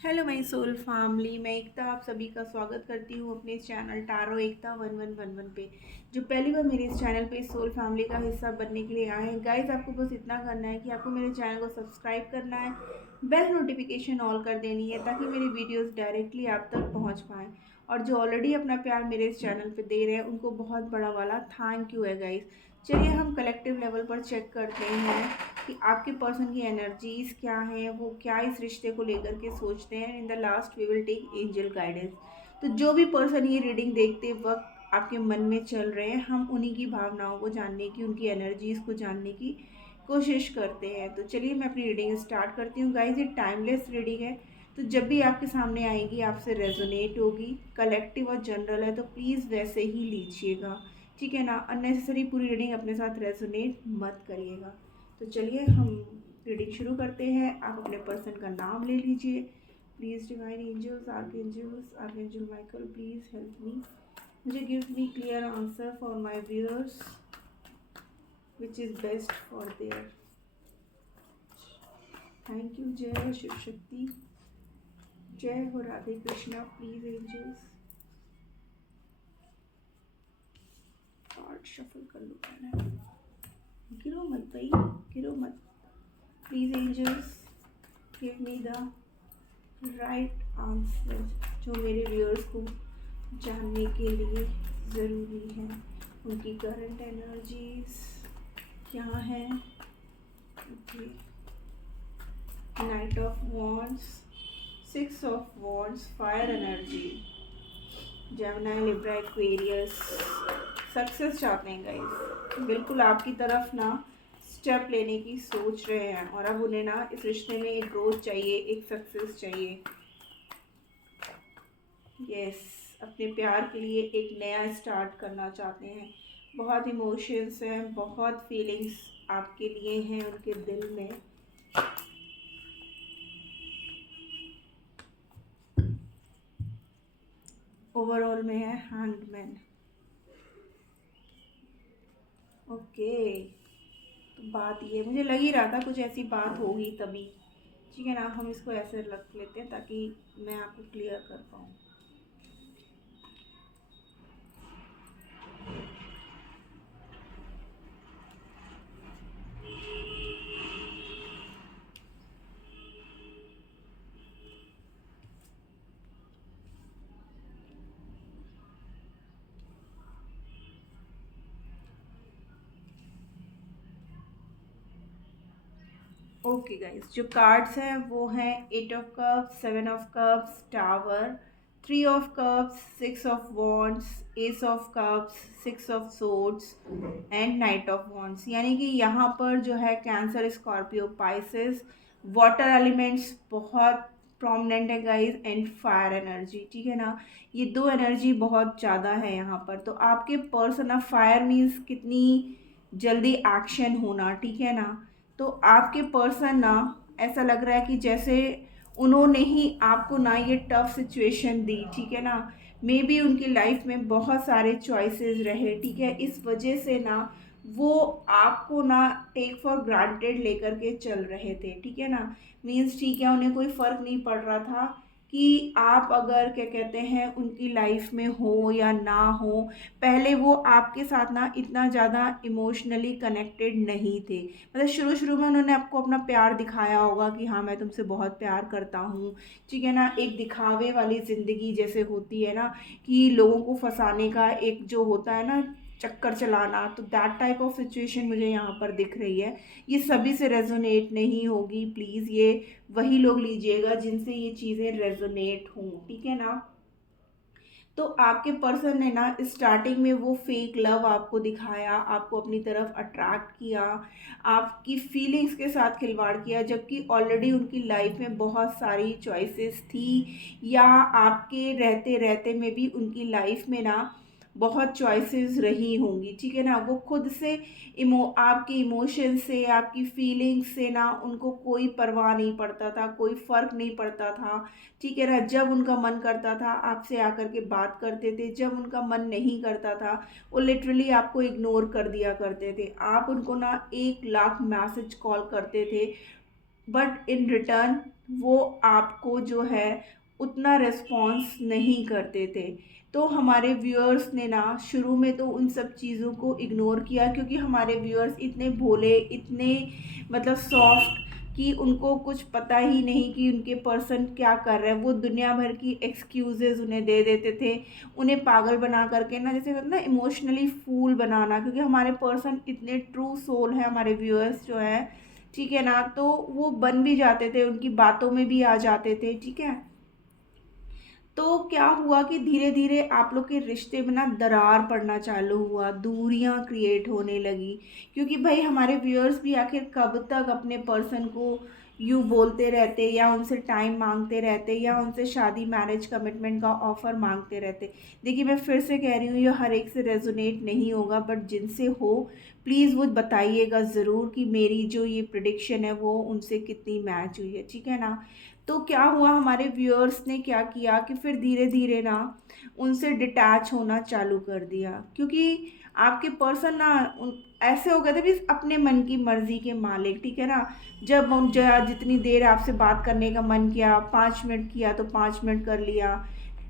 Hello my soul family, मैं एकता आप सभी का स्वागत करती हूँ अपने इस चैनल टारो एकता 1111 पे। जो पहली बार मेरे इस चैनल पे सोल फैमिली का हिस्सा बनने के लिए आए हैं गाइस, आपको बस इतना करना है कि आपको मेरे चैनल को सब्सक्राइब करना है, बेल नोटिफिकेशन ऑल कर देनी है ताकि मेरी वीडियोस डायरेक्टली आप तक पहुँच पाएँ। और जो ऑलरेडी अपना प्यार मेरे इस चैनल पर दे रहे हैं उनको बहुत बड़ा वाला थैंक यू है गाइस। चलिए हम कलेक्टिव लेवल पर चेक करते हैं कि आपके पर्सन की एनर्जीज क्या हैं, वो क्या इस रिश्ते को लेकर के सोचते हैं। In the last we will take angel guidance. तो जो भी पर्सन ये रीडिंग देखते वक्त आपके मन में चल रहे हैं, हम उन्हीं की भावनाओं को जानने की, उनकी एनर्जीज को जानने की कोशिश करते हैं। तो चलिए मैं अपनी रीडिंग स्टार्ट करती हूँ गाइज। ये टाइमलेस रीडिंग है, तो जब भी आपके सामने आएगी आपसे रेजोनेट होगी। कलेक्टिव और जनरल है तो प्लीज़ वैसे ही लीजिएगा, ठीक है ना। अननेसेसरी पूरी रीडिंग अपने साथ रेजोनेट मत करिएगा। तो चलिए हम रीडिंग शुरू करते हैं। आप अपने पर्सन का नाम ले लीजिए। Please divine angels, archangel Michael, please help me. मुझे give me clear answer for my viewers which is best for their. Thank you. जय हो शिव शक्ति, जय हो Radhe Krishna. Please angels card shuffle कर लो पहले। गिरो मत भाई, गिरो मत। Please angels give me the right answer जो मेरे व्यूअर्स को जानने के लिए ज़रूरी है। उनकी करंट एनर्जीज क्या है। Okay, night of wands, 6 of wands, fire energy, Gemini, Libra, Aquarius. Success चाहते हैं गाइस, बिल्कुल आपकी तरफ ना स्टेप लेने की सोच रहे हैं और अब उन्हें ना इस रिश्ते में एक ग्रोथ चाहिए, एक सक्सेस चाहिए। यस, अपने प्यार के लिए एक नया स्टार्ट करना चाहते हैं। बहुत इमोशंस हैं, बहुत फीलिंग्स आपके लिए हैं उनके दिल में। ओवरऑल में है हैंगमैन। ओके, तो बात ये, मुझे लग ही रहा था कुछ ऐसी बात होगी तभी। ठीक है ना, हम इसको ऐसे रख लेते हैं ताकि मैं आपको क्लियर कर पाऊँ। ओके गाइस, जो कार्ड्स हैं वो हैं 8 of cups, 7 of cups, tower, 3 of cups, 6 of wands, S of cups, 6 of swords and night of wands. यानी कि यहाँ पर जो है cancer, Scorpio, Pisces, water elements बहुत प्रोमिनेंट है गाइस, एंड फायर एनर्जी। ठीक है ना, ये दो एनर्जी बहुत ज़्यादा है यहाँ पर। तो आपके पर्सन ऑफ फायर मीन्स कितनी जल्दी एक्शन होना, ठीक है ना। तो आपके पर्सन ना, ऐसा लग रहा है कि जैसे उन्होंने ही आपको ना ये टफ सिचुएशन दी, ठीक है ना। मे बी उनकी लाइफ में बहुत सारे चॉइसेस रहे, ठीक है। इस वजह से ना वो आपको ना टेक फॉर ग्रांटेड लेकर के चल रहे थे, ठीक है ना। मीन्स ठीक है, उन्हें कोई फ़र्क नहीं पड़ रहा था कि आप अगर क्या कहते हैं उनकी लाइफ में हो या ना हो। पहले वो आपके साथ ना इतना ज़्यादा इमोशनली कनेक्टेड नहीं थे। मतलब शुरू शुरू में उन्होंने आपको अपना प्यार दिखाया होगा कि हाँ मैं तुमसे बहुत प्यार करता हूँ, ठीक है ना। एक दिखावे वाली ज़िंदगी जैसे होती है ना, कि लोगों को फंसाने का एक जो होता है ना चक्कर चलाना, तो दैट टाइप ऑफ सिचुएशन मुझे यहाँ पर दिख रही है। ये सभी से रेजोनेट नहीं होगी, प्लीज़ ये वही लोग लीजिएगा जिनसे ये चीज़ें रेजोनेट हों, ठीक है ना। तो आपके पर्सन ने ना स्टार्टिंग में वो फेक लव आपको दिखाया, आपको अपनी तरफ अट्रैक्ट किया, आपकी फीलिंग्स के साथ खिलवाड़ किया, जबकि ऑलरेडी उनकी लाइफ में बहुत सारी चॉइसेस थी, या आपके रहते रहते में भी उनकी लाइफ में ना बहुत चॉइसेस रही होंगी, ठीक है ना। वो खुद से आपकी इमोशन से, आपकी फीलिंग्स से ना उनको कोई परवाह नहीं पड़ता था, कोई फ़र्क नहीं पड़ता था, ठीक है ना। जब उनका मन करता था आपसे आकर के बात करते थे, जब उनका मन नहीं करता था वो लिटरली आपको इग्नोर कर दिया करते थे। आप उनको ना 1 लाख मैसेज कॉल करते थे, बट इन रिटर्न वो आपको जो है उतना रिस्पॉन्स नहीं करते थे। तो हमारे व्यूअर्स ने ना शुरू में तो उन सब चीज़ों को इग्नोर किया, क्योंकि हमारे व्यूअर्स इतने भोले, इतने मतलब सॉफ्ट, कि उनको कुछ पता ही नहीं कि उनके पर्सन क्या कर रहे हैं। वो दुनिया भर की एक्सक्यूजेज उन्हें दे देते थे, उन्हें पागल बना करके ना, जैसे कहते हैं ना इमोशनली फूल बनाना, क्योंकि हमारे पर्सन इतने ट्रू सोल है, हमारे व्यूअर्स जो है, ठीक है ना, तो वो बन भी जाते थे, उनकी बातों में भी आ जाते थे, ठीक है। तो क्या हुआ कि धीरे धीरे आप लोग के रिश्ते में ना दरार पड़ना चालू हुआ, दूरियां क्रिएट होने लगी, क्योंकि भाई हमारे व्यूअर्स भी आखिर कब तक अपने पर्सन को यूँ बोलते रहते, या उनसे टाइम मांगते रहते, या उनसे शादी मैरिज कमिटमेंट का ऑफ़र मांगते रहते। देखिए मैं फिर से कह रही हूँ, ये हर एक से रेजोनेट नहीं होगा, बट जिनसे हो प्लीज़ वो बताइएगा ज़रूर कि मेरी जो ये प्रिडिक्शन है वो उनसे कितनी मैच हुई है, ठीक है ना। तो क्या हुआ, हमारे व्यूअर्स ने क्या किया कि फिर धीरे धीरे ना उनसे डिटैच होना चालू कर दिया, क्योंकि आपके पर्सन ना ऐसे हो गए थे भी अपने मन की मर्जी के मालिक, ठीक है ना। जब जितनी देर आपसे बात करने का मन किया, 5 मिनट किया तो 5 मिनट कर लिया,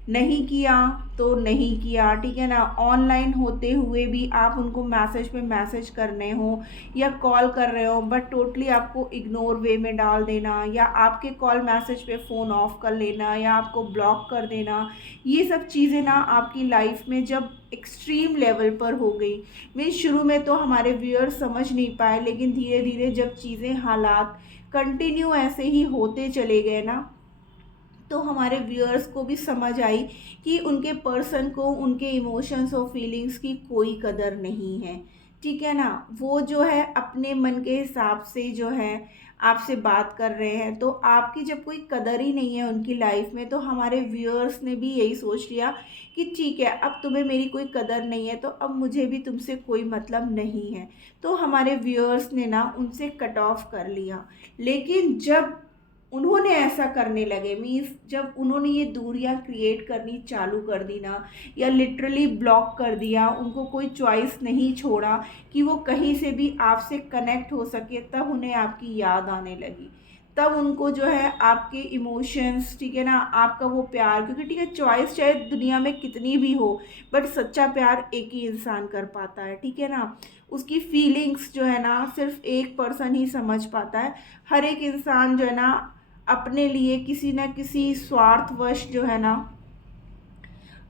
नहीं किया तो नहीं किया, ठीक है ना। ऑनलाइन होते हुए भी आप उनको मैसेज पे मैसेज कर रहे हो या कॉल कर रहे हो, बट टोटली आपको इग्नोर वे में डाल देना, या आपके कॉल मैसेज पे फ़ोन ऑफ कर लेना, या आपको ब्लॉक कर देना। ये सब चीज़ें ना आपकी लाइफ में जब एक्सट्रीम लेवल पर हो गई, मीन्स शुरू में तो हमारे व्यूअर्स समझ नहीं पाए, लेकिन धीरे धीरे जब चीज़ें हालात कंटिन्यू ऐसे ही होते चले गए ना, तो हमारे व्यूअर्स को भी समझ आई कि उनके पर्सन को उनके इमोशंस और फीलिंग्स की कोई कदर नहीं है, ठीक है ना। वो जो है अपने मन के हिसाब से जो है आपसे बात कर रहे हैं, तो आपकी जब कोई कदर ही नहीं है उनकी लाइफ में, तो हमारे व्यूअर्स ने भी यही सोच लिया कि ठीक है, अब तुम्हें मेरी कोई कदर नहीं है, तो अब मुझे भी तुमसे कोई मतलब नहीं है। तो हमारे व्यूअर्स ने ना उनसे कट ऑफ कर लिया। लेकिन जब उन्होंने ऐसा करने लगे, मीन्स जब उन्होंने ये दूरियां क्रिएट करनी चालू कर दी ना, या लिटरली ब्लॉक कर दिया, उनको कोई चॉइस नहीं छोड़ा कि वो कहीं से भी आपसे कनेक्ट हो सके, तब उन्हें आपकी याद आने लगी। तब उनको जो है आपके इमोशंस, ठीक है ना, आपका वो प्यार, क्योंकि ठीक है चॉइस चाहे दुनिया में कितनी भी हो, बट सच्चा प्यार एक ही इंसान कर पाता है, ठीक है ना। उसकी फीलिंग्स जो है ना सिर्फ एक पर्सन ही समझ पाता है। हर एक इंसान जो है ना अपने लिए किसी न किसी स्वार्थवश जो है ना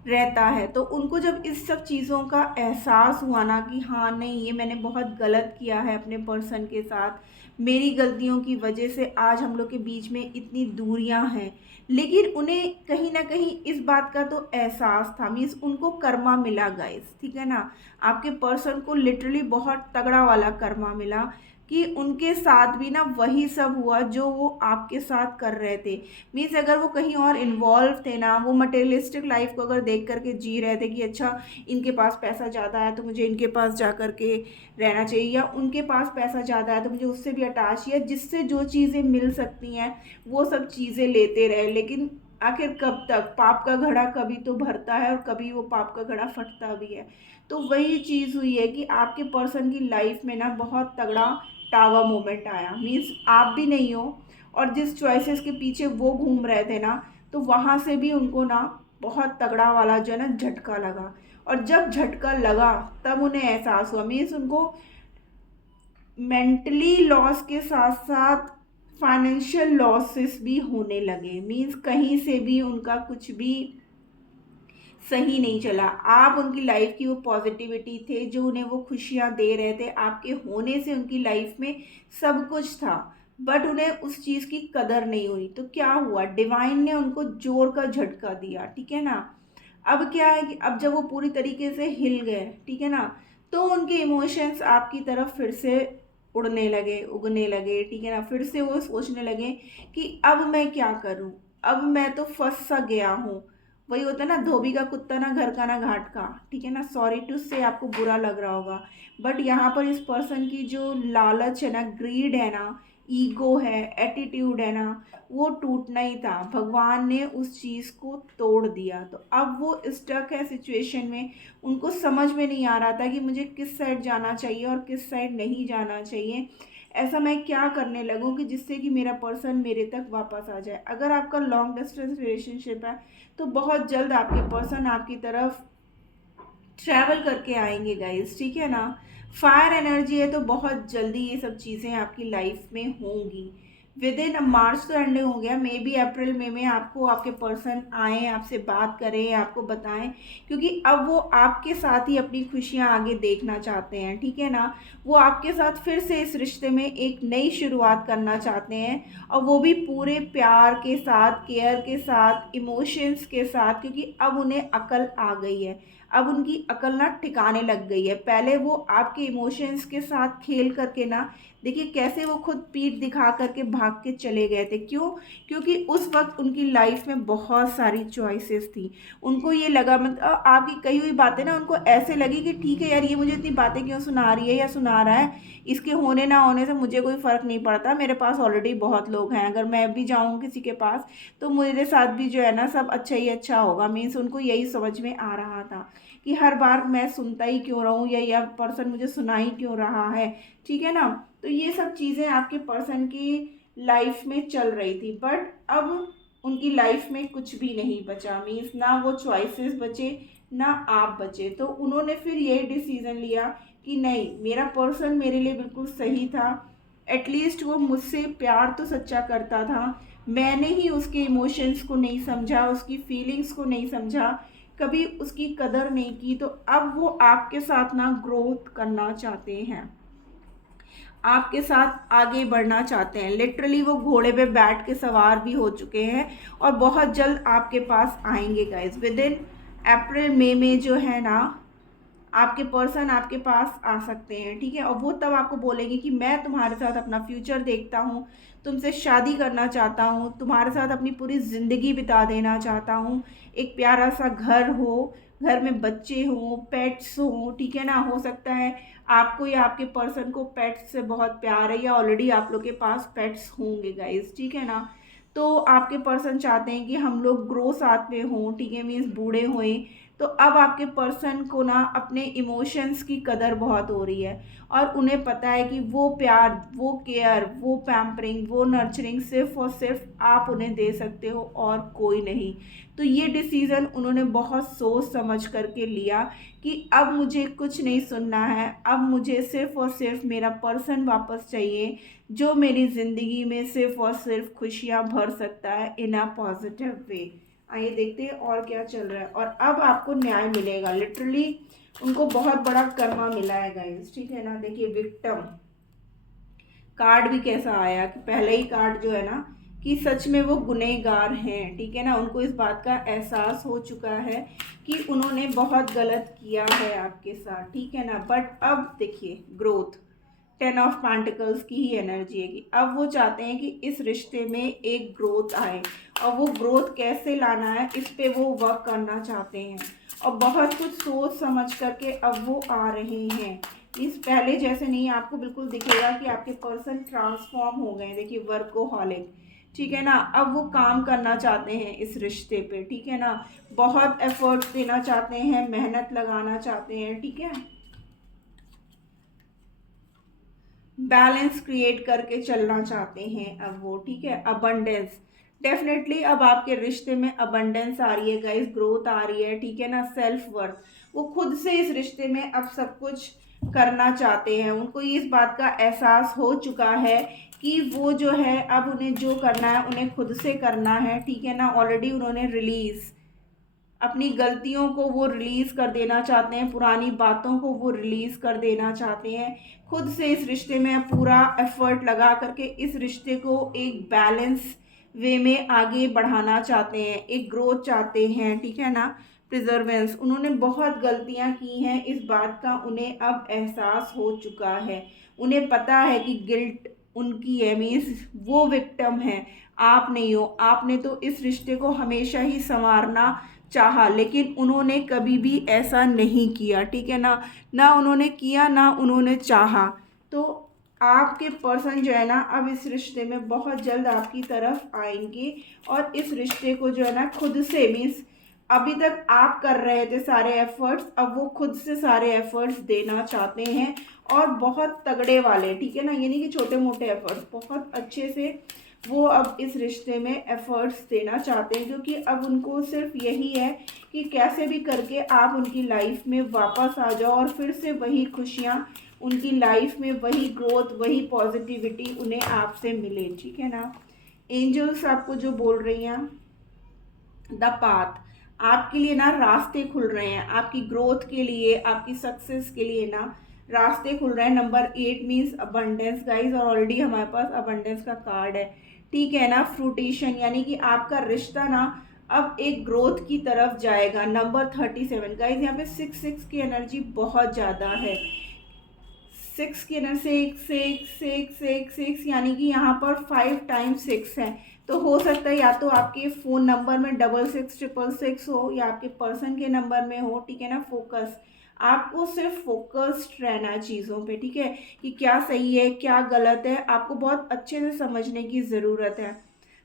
रहता है। तो उनको जब इस सब चीज़ों का एहसास हुआ ना कि हाँ नहीं, ये मैंने बहुत गलत किया है अपने पर्सन के साथ, मेरी गलतियों की वजह से आज हम लोग के बीच में इतनी दूरियां हैं, लेकिन उन्हें कहीं ना कहीं इस बात का तो एहसास था, मीन्स उनको कर्मा मिला गाइस, ठीक है ना। आपके पर्सन को लिटरली बहुत तगड़ा वाला कर्मा मिला कि उनके साथ भी ना वही सब हुआ जो वो आपके साथ कर रहे थे। मीन्स अगर वो कहीं और इन्वॉल्व थे ना, वो मटेरियलिस्टिक लाइफ को अगर देख करके जी रहे थे कि अच्छा इनके पास पैसा ज़्यादा है तो मुझे इनके पास जा कर के रहना चाहिए, या उनके पास पैसा ज़्यादा है तो मुझे उससे भी अटैच, या जिससे जो चीज़ें मिल सकती हैं वो सब चीज़ें लेते रहे। लेकिन आखिर कब तक, पाप का घड़ा कभी तो भरता है और कभी वो पाप का घड़ा फटता भी है। तो वही चीज़ हुई है कि आपके पर्सन की लाइफ में ना बहुत तगड़ा टावर मोमेंट आया, मीन्स आप भी नहीं हो, और जिस चॉइसेस के पीछे वो घूम रहे थे ना, तो वहाँ से भी उनको ना बहुत तगड़ा वाला जो है ना झटका लगा। और जब झटका लगा तब उन्हें एहसास हुआ, मीन्स उनको मेंटली लॉस के साथ साथ फाइनेंशियल लॉसेस भी होने लगे, मीन्स कहीं से भी उनका कुछ भी सही नहीं चला। आप उनकी लाइफ की वो पॉजिटिविटी थे, जो उन्हें वो खुशियाँ दे रहे थे, आपके होने से उनकी लाइफ में सब कुछ था, बट उन्हें उस चीज़ की कदर नहीं हुई। तो क्या हुआ, डिवाइन ने उनको जोर का झटका दिया, ठीक है ना। अब क्या है कि अब जब वो पूरी तरीके से हिल गए, ठीक है ना, तो उनके इमोशंस आपकी तरफ फिर से उड़ने लगे, उगने लगे, ठीक है ना। फिर से वो सोचने लगे कि अब मैं क्या करूं, अब मैं तो फंस सा गया हूँ। वही होता है ना, धोबी का कुत्ता ना घर का ना घाट का, ठीक है ना। सॉरी टू से आपको बुरा लग रहा होगा, बट यहाँ पर इस पर्सन की जो लालच है ना, ग्रीड है ना, ईगो है, एटीट्यूड है ना, वो टूटना ही था। भगवान ने उस चीज़ को तोड़ दिया। तो अब वो स्टक है सिचुएशन में, उनको समझ में नहीं आ रहा था कि मुझे किस साइड जाना चाहिए और किस साइड नहीं जाना चाहिए। ऐसा मैं क्या करने लगूं कि जिससे कि मेरा पर्सन मेरे तक वापस आ जाए। अगर आपका लॉन्ग डिस्टेंस रिलेशनशिप है तो बहुत जल्द आपके पर्सन आपकी तरफ ट्रैवल करके आएंगे गाइस, ठीक है ना। फायर एनर्जी है तो बहुत जल्दी ये सब चीज़ें आपकी लाइफ में होंगी। विद इन मार्च तो एंड हो गया, मे बी अप्रैल मई में आपको आपके पर्सन आए, आपसे बात करें, आपको बताएं, क्योंकि अब वो आपके साथ ही अपनी खुशियां आगे देखना चाहते हैं, ठीक है ना। वो आपके साथ फिर से इस रिश्ते में एक नई शुरुआत करना चाहते हैं, और वो भी पूरे प्यार के साथ, केयर के साथ, इमोशंस के साथ, क्योंकि अब उन्हें अकल आ गई है। अब उनकी अकल ना ठिकाने लग गई है। पहले वो आपके इमोशंस के साथ खेल करके ना, देखिए कैसे वो खुद पीठ दिखा करके भाग के चले गए थे। क्यों? क्योंकि उस वक्त उनकी लाइफ में बहुत सारी चॉइसेस थी। उनको ये लगा, मतलब आपकी कही हुई बातें ना उनको ऐसे लगी कि ठीक है यार, ये मुझे इतनी बातें क्यों सुना रही है या सुना रहा है, इसके होने ना होने से मुझे कोई फ़र्क नहीं पड़ता, मेरे पास ऑलरेडी बहुत लोग हैं, अगर मैं भी जाऊँ किसी के पास तो मेरे साथ भी जो है ना सब अच्छा ही अच्छा होगा। मीन्स उनको यही समझ में आ रहा था कि हर बार मैं सुनता ही क्यों रहूँ, या यह पर्सन मुझे सुना ही क्यों रहा है, ठीक है ना। तो ये सब चीज़ें आपके पर्सन की लाइफ में चल रही थी, बट अब उनकी लाइफ में कुछ भी नहीं बचा। मीन्स ना वो चॉइसेस बचे, ना आप बचे। तो उन्होंने फिर यही डिसीज़न लिया कि नहीं, मेरा पर्सन मेरे लिए बिल्कुल सही था। एटलीस्ट वो मुझसे प्यार तो सच्चा करता था, मैंने ही उसके इमोशंस को नहीं समझा, उसकी फीलिंग्स को नहीं समझा, कभी उसकी कदर नहीं की। तो अब वो आपके साथ ना ग्रोथ करना चाहते हैं, आपके साथ आगे बढ़ना चाहते हैं। लिटरली वो घोड़े पे बैठ के सवार भी हो चुके हैं और बहुत जल्द आपके पास आएंगे गाइस। विद इन अप्रैल मई में जो है ना, आपके पर्सन आपके पास आ सकते हैं, ठीक है। और वो तब आपको बोलेंगे कि मैं तुम्हारे साथ अपना फ्यूचर देखता हूँ, तुमसे शादी करना चाहता हूँ, तुम्हारे साथ अपनी पूरी ज़िंदगी बिता देना चाहता हूँ। एक प्यारा सा घर हो, घर में बच्चे हों, पेट्स हों, ठीक है ना। हो सकता है आपको या आपके पर्सन को पेट्स से बहुत प्यार है, या ऑलरेडी आप लोग के पास पेट्स होंगे गाइस, ठीक है ना। तो आपके पर्सन चाहते हैं कि हम लोग ग्रो साथ में हों, ठीक है, मीन्स बूढ़े हुए। तो अब आपके पर्सन को ना अपने इमोशंस की कदर बहुत हो रही है, और उन्हें पता है कि वो प्यार, वो केयर, वो पैम्परिंग, वो नर्चरिंग सिर्फ और सिर्फ आप उन्हें दे सकते हो और कोई नहीं। तो ये डिसीज़न उन्होंने बहुत सोच समझ करके लिया कि अब मुझे कुछ नहीं सुनना है, अब मुझे सिर्फ और सिर्फ मेरा पर्सन वापस चाहिए, जो मेरी ज़िंदगी में सिर्फ और सिर्फ खुशियाँ भर सकता है इन अ पॉजिटिव वे। आइए देखते हैं और क्या चल रहा है। और अब आपको न्याय मिलेगा, लिटरली उनको बहुत बड़ा कर्मा मिला है गाइस, ठीक है ना। देखिए विक्टिम कार्ड भी कैसा आया, कि पहले ही कार्ड जो है ना कि सच में वो गुनहगार हैं, ठीक है ना। उनको इस बात का एहसास हो चुका है कि उन्होंने बहुत गलत किया है आपके साथ, ठीक है ना। बट अब देखिए ग्रोथ, 10 ऑफ पेंटिकल्स की ही एनर्जी है कि अब वो चाहते हैं कि इस रिश्ते में एक ग्रोथ आए, और वो ग्रोथ कैसे लाना है इस पे वो वर्क करना चाहते हैं, और बहुत कुछ सोच समझ करके अब वो आ रहे हैं। इस पहले जैसे नहीं, आपको बिल्कुल दिखेगा कि आपके पर्सन ट्रांसफॉर्म हो गए। देखिए वर्कोहॉलिक, ठीक है ना। अब वो काम करना चाहते हैं इस रिश्ते पे, ठीक है ना। बहुत एफर्ट्स देना चाहते हैं, मेहनत लगाना चाहते हैं, ठीक है। बैलेंस क्रिएट करके चलना चाहते हैं अब वो, ठीक है। अबंडेंस, डेफिनेटली अब आपके रिश्ते में अबंडेंस आ रही है गाइस, ग्रोथ आ रही है, ठीक है ना। सेल्फ वर्थ, वो खुद से इस रिश्ते में अब सब कुछ करना चाहते हैं। उनको इस बात का एहसास हो चुका है कि वो जो है अब उन्हें जो करना है उन्हें खुद से करना है, ठीक है ना। ऑलरेडी उन्होंने रिलीज अपनी गलतियों को वो रिलीज़ कर देना चाहते हैं, पुरानी बातों को वो रिलीज़ कर देना चाहते हैं। खुद से इस रिश्ते में पूरा एफर्ट लगा करके इस रिश्ते को एक बैलेंस वे में आगे बढ़ाना चाहते हैं, एक ग्रोथ चाहते हैं, ठीक है ना। प्रिजर्वेंस, उन्होंने बहुत गलतियां की हैं, इस बात का उन्हें अब एहसास हो चुका है। उन्हें पता है कि गिल्ट उनकी है, मीन्स वो विक्टिम है, आप नहीं हो। आपने तो इस रिश्ते को हमेशा ही संवारना चाहा, लेकिन उन्होंने कभी भी ऐसा नहीं किया, ठीक है ना। ना उन्होंने किया, ना उन्होंने चाहा। तो आपके पर्सन जो है ना अब इस रिश्ते में बहुत जल्द आपकी तरफ आएंगे, और इस रिश्ते को जो है ना खुद से, मीन्स अभी तक आप कर रहे थे सारे एफर्ट्स, अब वो खुद से सारे एफर्ट्स देना चाहते हैं, और बहुत तगड़े वाले, ठीक है ना, ये नहीं कि छोटे मोटे एफर्ट्स, बहुत अच्छे से वो अब इस रिश्ते में एफर्ट्स देना चाहते हैं, क्योंकि अब उनको सिर्फ यही है कि कैसे भी करके आप उनकी लाइफ में वापस आ जाओ और फिर से वही खुशियाँ उनकी लाइफ में, वही ग्रोथ, वही पॉजिटिविटी उन्हें आपसे मिले, ठीक है ना। एंजल्स आपको जो बोल रही हैं, द पाथ, आपके लिए ना रास्ते खुल रहे हैं, आपकी ग्रोथ के लिए, आपकी सक्सेस के लिए ना रास्ते खुल रहे हैं। नंबर 8 मीन्स अबंडेंस गाइज, और ऑलरेडी हमारे पास अबंडेंस का कार्ड है, ठीक है ना। फ्रूटेशन यानी कि आपका रिश्ता ना अब एक ग्रोथ की तरफ जाएगा। नंबर 37 गाइज, यहाँ पे 6 की एनर्जी बहुत ज़्यादा है। 6 की एनर्जी 6 यानी कि यहाँ पर 5 टाइम्स 6 है। तो हो सकता है या तो आपके फ़ोन नंबर में 6666 हो, या आपके पर्सन के नंबर में हो, ठीक है ना। फोकस, आपको सिर्फ फोकस्ड रहना है चीज़ों पे, ठीक है, कि क्या सही है क्या गलत है, आपको बहुत अच्छे से समझने की ज़रूरत है।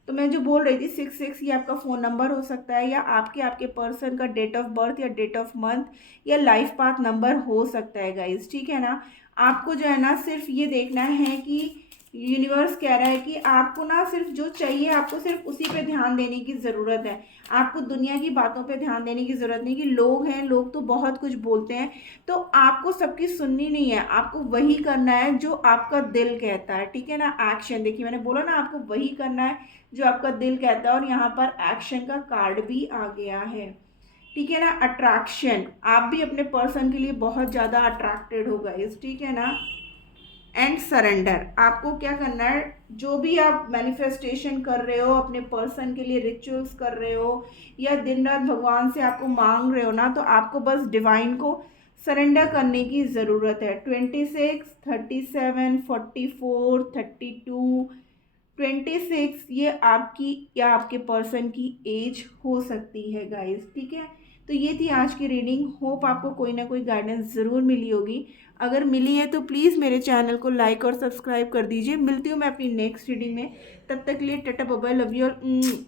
तो मैं जो बोल रही थी 66, ये आपका फ़ोन नंबर हो सकता है, या आपके पर्सन का डेट ऑफ बर्थ या डेट ऑफ मंथ या लाइफ पाथ नंबर हो सकता है गाइज, ठीक है ना। आपको जो है ना सिर्फ ये देखना है कि यूनिवर्स कह रहा है कि आपको ना सिर्फ जो चाहिए, आपको सिर्फ उसी पे ध्यान देने की ज़रूरत है। आपको दुनिया की बातों पे ध्यान देने की ज़रूरत नहीं, कि लोग हैं, लोग तो बहुत कुछ बोलते हैं, तो आपको सबकी सुननी नहीं है, आपको वही करना है जो आपका दिल कहता है, ठीक है ना। एक्शन, देखिए मैंने बोला ना आपको वही करना है जो आपका दिल कहता है, और यहाँ पर एक्शन का कार्ड भी आ गया है, ठीक है ना। अट्रैक्शन, आप भी अपने पर्सन के लिए बहुत ज़्यादा अट्रैक्टेड हो गाइस, ठीक है ना। एंड सरेंडर, आपको क्या करना है, जो भी आप मैनिफेस्टेशन कर रहे हो, अपने पर्सन के लिए रिचुअल्स कर रहे हो, या दिन रात भगवान से आपको मांग रहे हो ना, तो आपको बस डिवाइन को सरेंडर करने की ज़रूरत है। 26, 37, 44, 32, 26, ये आपकी या आपके पर्सन की एज हो सकती है गाइस, ठीक है। तो ये थी आज की रीडिंग, होप आपको कोई ना कोई गाइडेंस ज़रूर मिली होगी। अगर मिली है तो प्लीज़ मेरे चैनल को लाइक और सब्सक्राइब कर दीजिए। मिलती हूँ मैं अपनी नेक्स्ट रीडिंग में, तब तक के लिए tata bye bye, love you all.